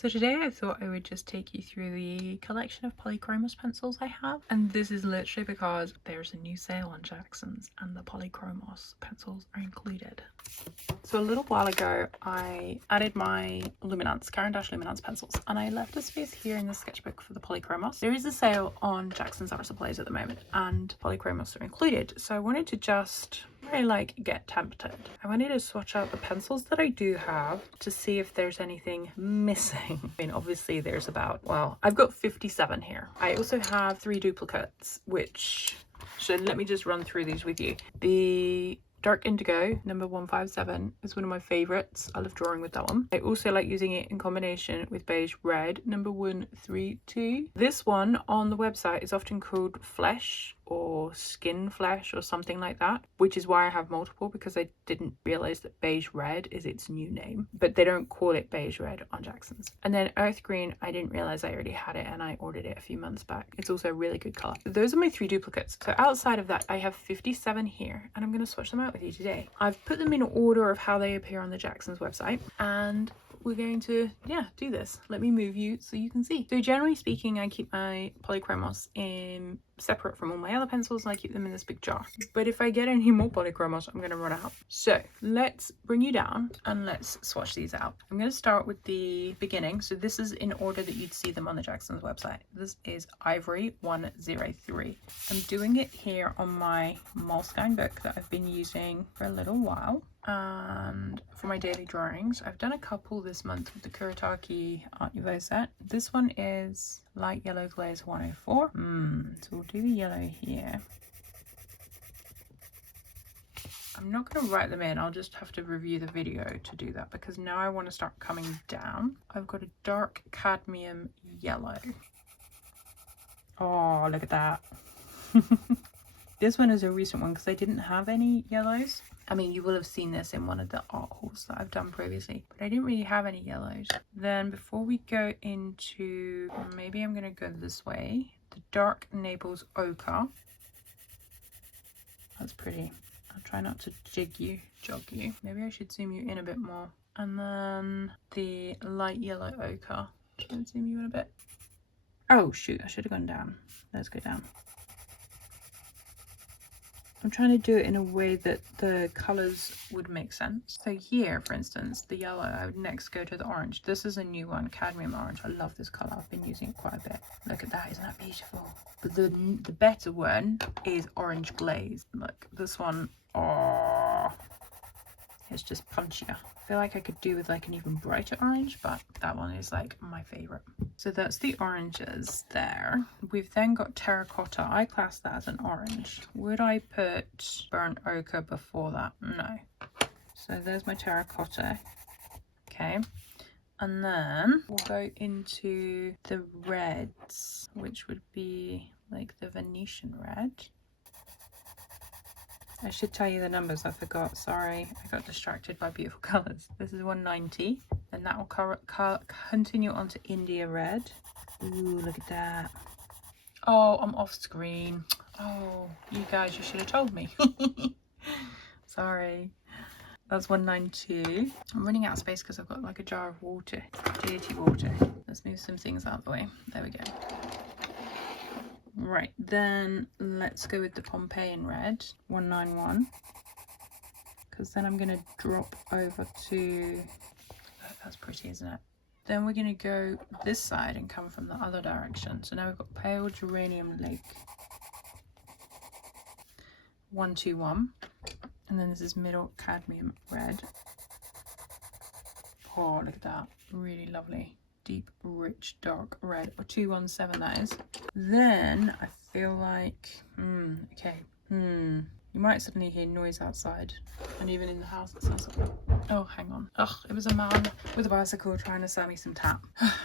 So today I thought I would just take you through the collection of Polychromos pencils I have, and this is literally because there's a new sale on Jackson's and the Polychromos pencils are included. So a little while ago I added my Luminance, Caran d'Ache Luminance pencils, and I left a space here in the sketchbook for the Polychromos. There is a sale on Jackson's Art Supplies at the moment and Polychromos are included, so I wanted to just get tempted. I wanted to swatch out the pencils that I do have to see if there's anything missing. I mean, obviously there's about, well, I've got 57 here. I also have 3 duplicates, which, so let me just run through these with you. The Dark Indigo number 157 is one of my favorites. I love drawing with that one. I also like using it in combination with Beige Red number 132. This one on the website is often called Flesh or Skin Flesh or something like that, which is why I have multiple, because I didn't realize that Beige Red is its new name, but they don't call it Beige Red on Jackson's. And then Earth Green, I didn't realize I already had it and I ordered it a few months back. It's also a really good color. Those are my 3 duplicates. So outside of that, I have 57 here and I'm going to swatch them out with you today. I've put them in order of how they appear on the Jackson's website, and we're going to do this. Let me move you so you can see. So generally speaking, I keep my Polychromos in separate from all my other pencils and I keep them in this big jar, but if I get any more Polychromos I'm going to run out. So let's bring you down and let's swatch these out. I'm going to start with the beginning, so this is in order that you'd see them on the Jackson's website. This is Ivory 103. I'm doing it here on my Moleskine book that I've been using for a little while, and for my daily drawings I've done a couple this month with the Kuretake Art Nouveau set. This one is Light Yellow Glaze 104. So we'll do the yellow here. I'm not going to write them in, I'll just have to review the video to do that, because now I want to start coming down. I've got a dark cadmium yellow. Oh, look at that. This one is a recent one because I didn't have any yellows. I mean, you will have seen this in one of the art hauls that I've done previously, but I didn't really have any yellows. Then before we go into, maybe I'm going to go this way, the Dark Naples Ochre. That's pretty. I'll try not to jog you. Maybe I should zoom you in a bit more. And then the Light Yellow Ochre. Should I zoom you in a bit? Oh shoot, I should have gone down. Let's go down. I'm trying to do it in a way that the colours would make sense. So here, for instance, the yellow, I would next go to the orange. This is a new one, cadmium orange. I love this colour. I've been using it quite a bit. Look at that, isn't that beautiful? But the better one is orange glaze. Look, this one, oh, it's just punchier. I feel like I could do with like an even brighter orange, but that one is like my favourite. So that's the oranges there. We've then got terracotta. I class that as an orange. Would I put burnt ochre before that? No. So there's my terracotta. Okay. And then we'll go into the reds, which would be like the Venetian red. I should tell you the numbers, I forgot, sorry. I got distracted by beautiful colours. This is 190, and that will continue on to India Red. Ooh, look at that. Oh, I'm off screen. Oh, you guys, you should have told me. Sorry. That's 192. I'm running out of space because I've got like a jar of water, dirty water. Let's move some things out of the way. There we go. Right, then let's go with the Pompeian Red, 191, because then I'm going to drop over to, oh, that's pretty, isn't it? Then we're going to go this side and come from the other direction. So now we've got Pale Geranium Lake, 121, and then this is Middle Cadmium Red. Oh, look at that, really lovely. Deep, rich, dark red, or 217 that is. Then I feel like, you might suddenly hear noise outside, and even in the house it sounds like, oh, hang on. Ugh, it was a man with a bicycle trying to sell me some tap.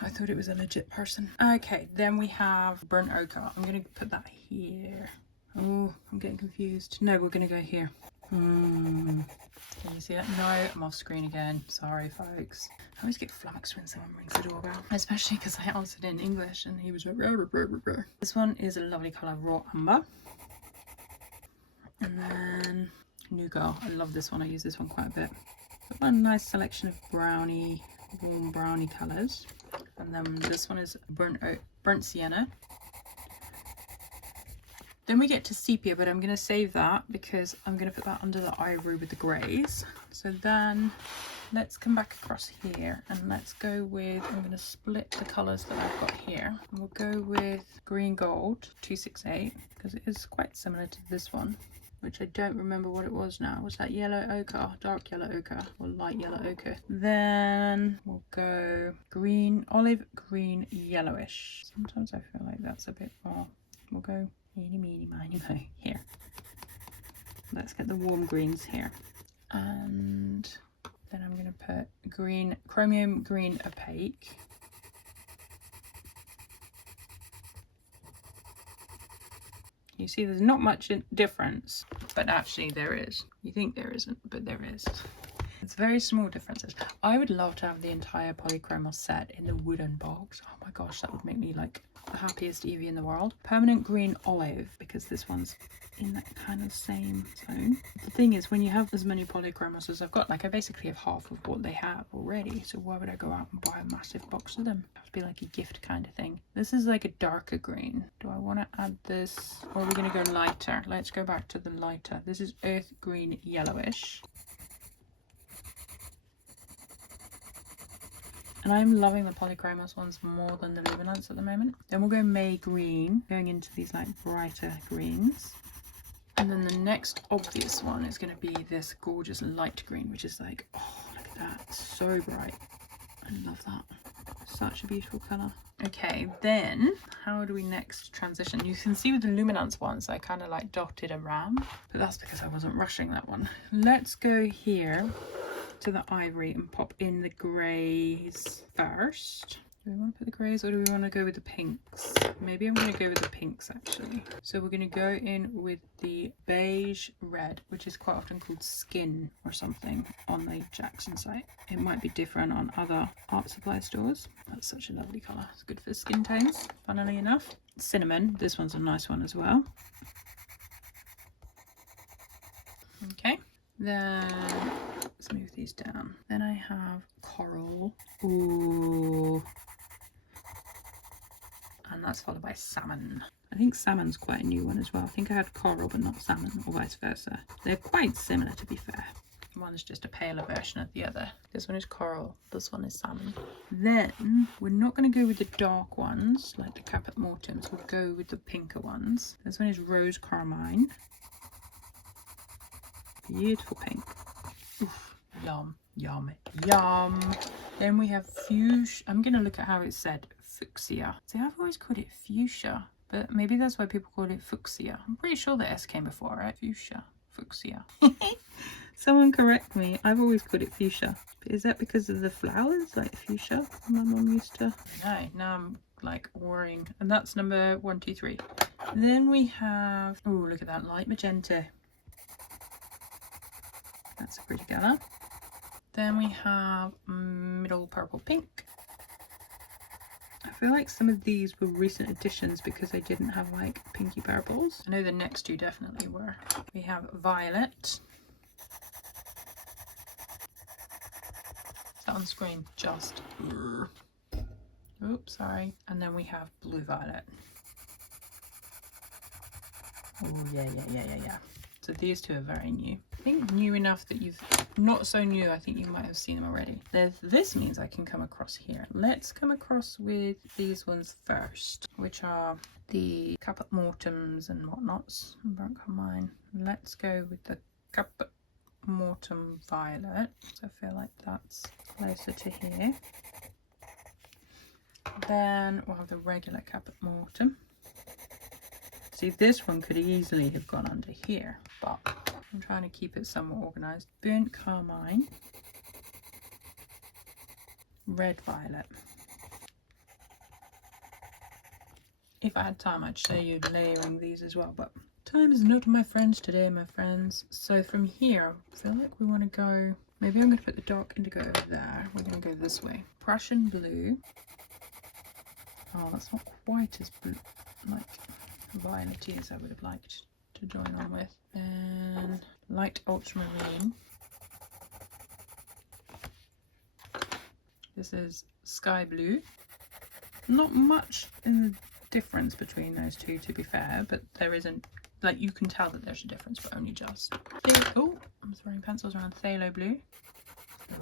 I thought it was a legit person. Okay, then we have burnt ochre. I'm gonna put that here. Oh, I'm getting confused. No, we're gonna go here. Can you see that? No, I'm off screen again. Sorry, folks. I always get flummoxed when someone rings the doorbell, especially because I answered in English and he was like, rah, rah, rah, rah, rah. This one is a lovely colour, raw umber. And then Nougat. I love this one. I use this one quite a bit. Got a nice selection of brownie, warm brownie colours. And then this one is burnt sienna. Then we get to sepia, but I'm going to save that because I'm going to put that under the ivory with the greys. So then let's come back across here and let's go with, I'm going to split the colours that I've got here. And we'll go with green gold 268 because it is quite similar to this one, which I don't remember what it was now. Was that yellow ochre, dark yellow ochre, or light yellow ochre? Then we'll go green, olive green, yellowish. Sometimes I feel like that's a bit more. We'll go eeny, meeny, miny, mo here. Let's get the warm greens here. And then I'm going to put green, chromium green opaque. You see there's not much difference, but actually there is. You think there isn't, but there is. It's very small differences. I would love to have the entire Polychromos set in the wooden box. Oh my gosh, that would make me like the happiest Evie in the world. Permanent green olive, because this one's in that kind of same zone. The thing is, when you have as many Polychromos as I've got, like I basically have half of what they have already. So why would I go out and buy a massive box of them? It would be like a gift kind of thing. This is like a darker green. Do I want to add this, or are we going to go lighter? Let's go back to the lighter. This is earth green yellowish. And I'm loving the Polychromos ones more than the luminance at the moment. Then we'll go May green, going into these like brighter greens. And then the next obvious one is going to be this gorgeous light green, which is like, oh, look at that. It's so bright. I love that. Such a beautiful colour. Okay, then how do we next transition? You can see with the luminance ones, I kind of like dotted around, but that's because I wasn't rushing that one. Let's go here to the ivory and pop in the greys first. Do we want to put the greys or do we want to go with the pinks? Maybe I'm going to go with the pinks actually. So we're going to go in with the beige red, which is quite often called skin or something on the Jackson site. It might be different on other art supply stores. That's such a lovely colour. It's good for skin tones, funnily enough. Cinnamon, this one's a nice one as well. Okay, then let's move these down. Then I have coral. Ooh. And that's followed by salmon. I think salmon's quite a new one as well. I think I had coral but not salmon, or vice versa. They're quite similar to be fair. One's just a paler version of the other. This one is coral, this one is salmon. Then we're not going to go with the dark ones like the Caput Mortems. We'll go with the pinker ones. This one is rose carmine. Beautiful pink. Oof, yum, yum, yum. Then we have fuchsia. I'm going to look at how it's said. Fuchsia. See, I've always called it fuchsia, but maybe that's why people call it fuchsia. I'm pretty sure the S came before, right? Fuchsia. Fuchsia. Someone correct me. I've always called it fuchsia. Is that because of the flowers, like fuchsia? My mum used to. No, now I'm like worrying. And that's number 1, 2, 3. Then we have, oh, look at that light magenta. That's a pretty colour. Then we have middle purple pink. I feel like some of these were recent additions because they didn't have like pinky purples. I know the next two definitely were. We have violet. Is that on screen? Just. Oops, sorry. And then we have blue violet. Oh yeah. So these two are very new. I think new enough that you've not so new. I think you might have seen them already. This means I can come across here. Let's come across with these ones first, which are the Caput Mortems and whatnots. Burnt carmine. Let's go with the Caput Mortem violet. So I feel like that's closer to here. Then we'll have the regular Caput Mortem. See, this one could easily have gone under here, but I'm trying to keep it somewhat organised. Burnt carmine, red violet. If I had time, I'd show you layering these as well, but time is not my friend today, my friends. So from here, I feel like we want to go, maybe I'm going to put the dark indigo over there. We're going to go this way. Prussian blue. Oh, that's not quite as blue, like violet as I would have liked to join on with. And light ultramarine. This is sky blue. Not much in the difference between those two, to be fair, but there isn't, like, you can tell that there's a difference, but only just. Oh, I'm throwing pencils around. Phthalo blue.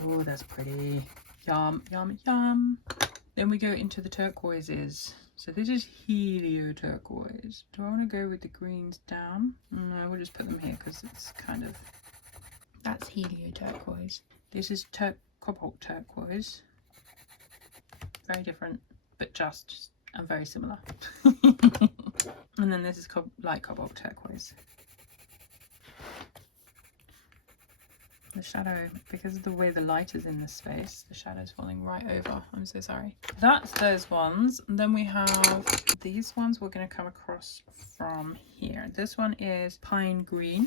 Oh, that's pretty. Yum, yum, yum. Then we go into the turquoises. So this is helio turquoise. Do I want to go with the greens down? No, we'll just put them here because it's kind of... That's helio turquoise. This is cobalt turquoise. Very different, but just and very similar. And then this is light cobalt turquoise. The shadow, because of the way the light is in this space, the shadow's falling right over. I'm so sorry. That's those ones. And then we have these ones we're going to come across from here. This one is pine green.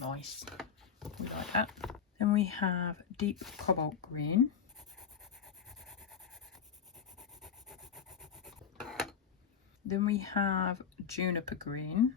Nice. We like that. Then we have deep cobalt green. Then we have juniper green.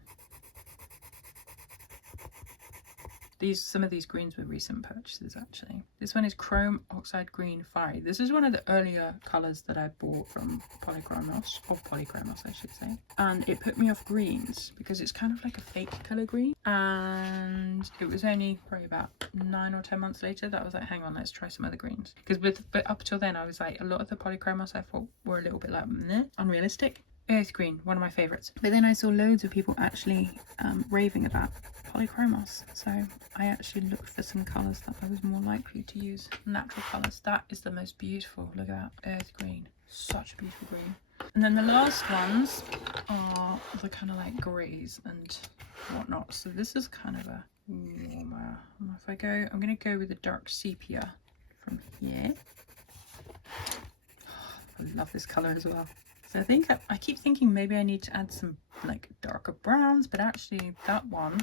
Some of these greens were recent purchases actually. This one is chrome oxide green fiery. This is one of the earlier colours that I bought from Polychromos, or Polychromos I should say. And it put me off greens because it's kind of like a fake colour green. And it was only probably about 9 or 10 months later that I was like, hang on, let's try some other greens. But up till then I was like, a lot of the Polychromos I thought were a little bit like unrealistic. Earth green, one of my favourites. But then I saw loads of people actually raving about Polychromos, so I actually looked for some colours that I was more likely to use. Natural colours. That is the most beautiful. Look at that, earth green. Such a beautiful green. And then the last ones are the kind of like greys and whatnot. So this is kind of a warmer. If I go, I'm going to go with the dark sepia from here. I love this colour as well. So I think I keep thinking maybe I need to add some like darker browns, but actually that one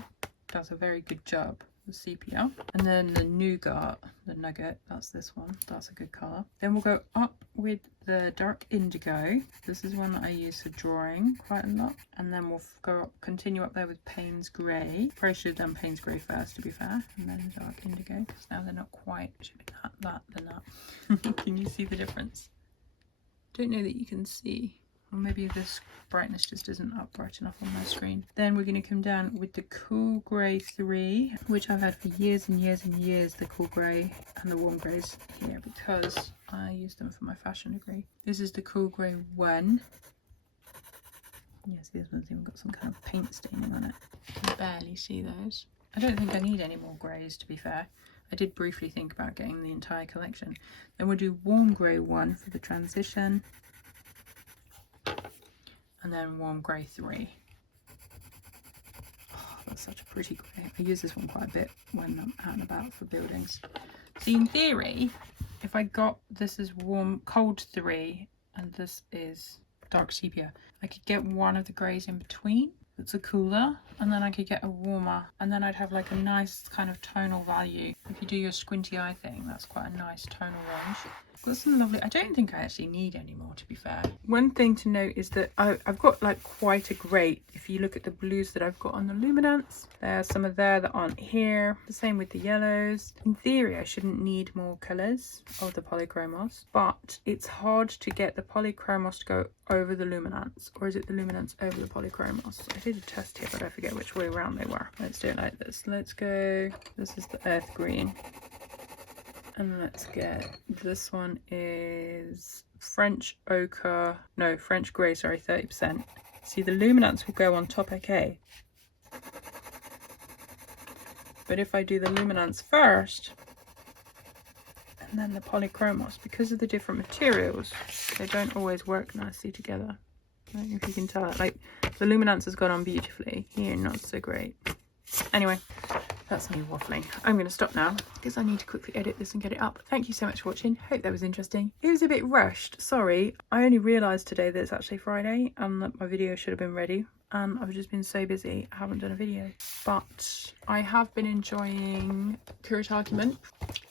does a very good job, the sepia. And then the nougat, the nugget, that's this one. That's a good colour. Then we'll go up with the dark indigo. This is one that I use for drawing quite a lot. And then we'll continue up there with Payne's Grey. Probably should have done Payne's Grey first, to be fair, and then dark indigo, because now they're not quite, it should be that, then that. Can you see the difference? Don't know that you can see, or maybe this brightness just isn't up bright enough on my screen. Then we're going to come down with the Cool Grey 3, which I've had for years and years and years, the Cool Grey and the Warm Greys here, because I use them for my fashion degree. This is the Cool Grey 1. Yes, this one's even got some kind of paint staining on it. You can barely see those. I don't think I need any more greys, to be fair. I did briefly think about getting the entire collection. Then we'll do Warm Grey 1 for the transition. And then Warm Grey 3. Oh, that's such a pretty grey. I use this one quite a bit when I'm out and about for buildings. So in theory, if I got, this is cold 3 and this is dark sepia, I could get one of the greys in between. It's a cooler, and then I could get a warmer, and then I'd have like a nice kind of tonal value. If you do your squinty eye thing, that's quite a nice tonal range. Got some lovely, I don't think I actually need any more, to be fair. One thing to note is that I've got like quite a grate. If you look at the blues that I've got on the luminance, there's some of there that aren't here. The same with the yellows. In theory, I shouldn't need more colours of the Polychromos, but it's hard to get the Polychromos to go over the luminance, or is it the luminance over the Polychromos? I did a test here, but I forget which way around they were. Let's do it like this. Let's go, this is the earth green. And let's get, this one is French ochre, no, French grey, sorry, 30%. See, the luminance will go on top, okay. But if I do the luminance first, and then the Polychromos, because of the different materials, they don't always work nicely together. I don't know if you can tell, like, the luminance has gone on beautifully, here not so great. Anyway, that's me waffling. I'm going to stop now because I need to quickly edit this and get it up. Thank you so much for watching. Hope that was interesting. It was a bit rushed, sorry. I only realised today that it's actually Friday and that my video should have been ready, and I've just been so busy I haven't done a video. But I have been enjoying Kuretake mint.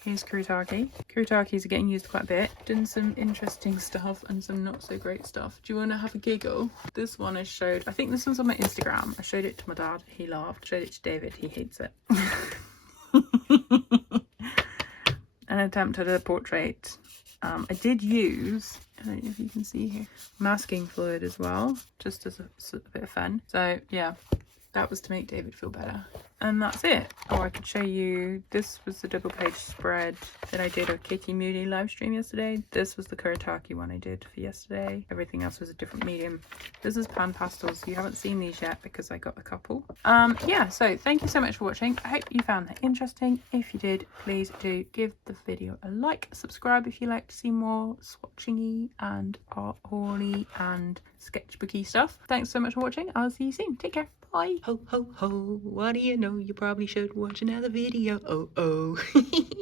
Here's Kuretake. Kuretakes are getting used quite a bit. Done some interesting stuff and some not so great stuff. Do you want to have a giggle? This one I showed, I think this one's on my Instagram. I showed it to my dad, he laughed. Showed it to David, he hates it. And an attempt at a portrait. I did use, I don't know if you can see here, masking fluid as well, just as a bit of fun. So yeah, that was to make David feel better. And that's it. Oh, I could show you, this was the double page spread that I did of Katie Moody live stream yesterday. This was the Kuretake one I did for yesterday. Everything else was a different medium. This is pan pastels. You haven't seen these yet because I got a couple. Yeah, so thank you so much for watching. I hope you found that interesting. If you did, please do give the video a like, subscribe if you like to see more swatching-y and art hauly and sketchbooky stuff. Thanks so much for watching. I'll see you soon. Take care. Bye. Ho ho ho, what do you know? You probably should watch another video. Oh oh.